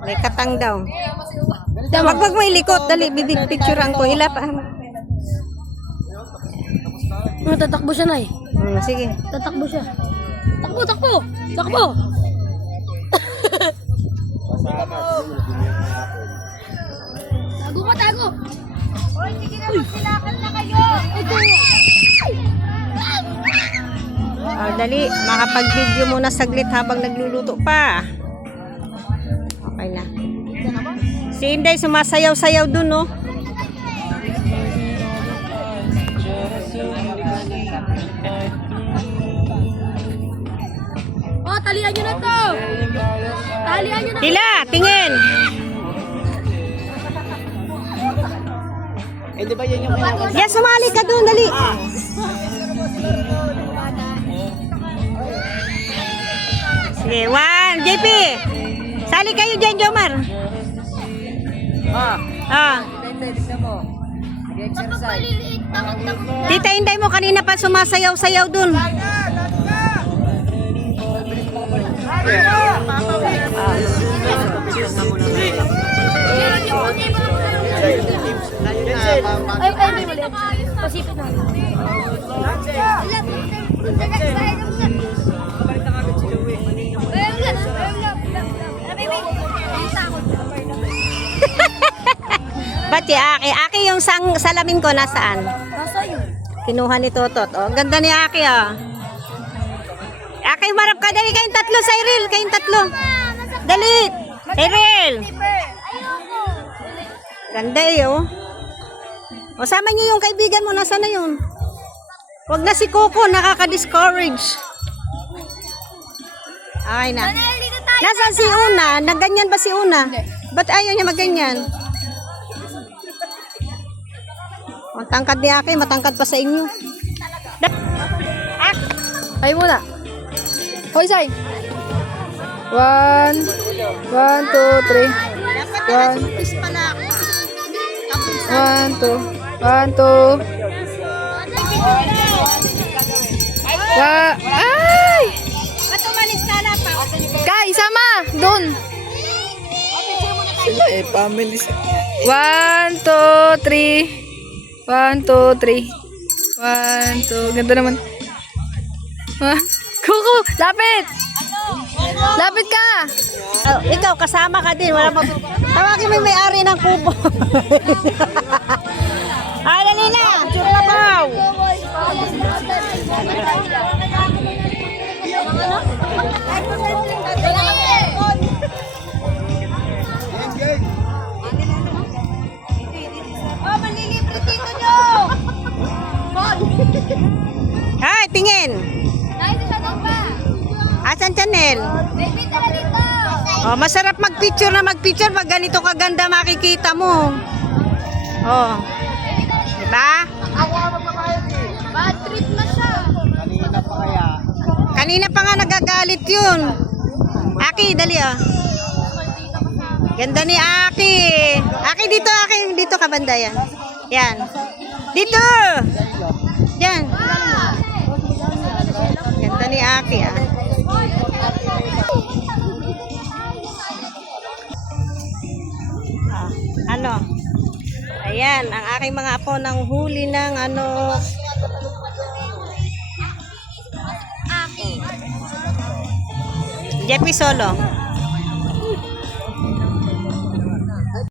May katang daw. Wag mo ilikot. Dali, picturean ko. Tatakbo siya, Nay. Sige. Tatakbo siya. Takbo, takbo! Takbo! Tago ka, tago! Hoy, sige na, magsilakal na kayo! Dali, makapag-video muna saglit habang nagluluto pa. Okay na. Si Inday sumasayaw-sayaw dun, no? Oh, talian nyo na to! Talian nyo na! Hila, tingin! Di ba yan yung Yan, sumali ka dun, dali! Sige, one, JP! Sali kayo dyan, Jomar! Kapag maliliit, takot-takot. Tita Inday mo, kanina pa sumasayaw-sayaw dun. Meron yung puti mo na ay, hindi mali. Pasipit na. Ba't Aki? Aki yung salamin ko nasaan? Nasa yun. Kinuha ni Totot. Oh, ganda ni Aki, oh. Aki, marap ka. Dali kayong tatlo, Cyril. Kayong tatlo. Dali. Cyril. Ganda eh, oh. O, sama niyo yung kaibigan mo. Nasaan na yun? Huwag na si Coco. Nakaka-discourage. Okay na. Nasaan si Una? Nagganyan ba si Una? Ba't ayaw niya magganyan? Matangkad ni Aki, matangkad pa sa inyo. Ay muna. Hoy, Sai. 1, 2, 3. 1, 2. 1, 2. Ay! Matumalis ka na pa. Kay, sama! Doon! sila family. 1, 2, 3. 1, 2, 3. 1, 2. Ganda naman. Kuku, lapit! Lapit ka! Oh, ikaw, kasama ka din. Wala pa. Tawagin mo yung may-ari ng kubo. Ay, dali na. Churlabaw. Oh, manlilibre dito nyo. Ay, tingin. Asan channel? Baby, tara dito! Oh, masarap magpicture na magpicture pag ganito kaganda makikita mo. Oh. Diba? Bad trip na siya. Kanina pa nga nagagalit yun. Aki, dali ah. Ganda ni Aki. Aki, dito ka banda yan. Yan. Dito. Yan. Ganda ni Aki ah. Ano? Ayan, ang aking mga apo nang huli ng ano. Jeppy Solo.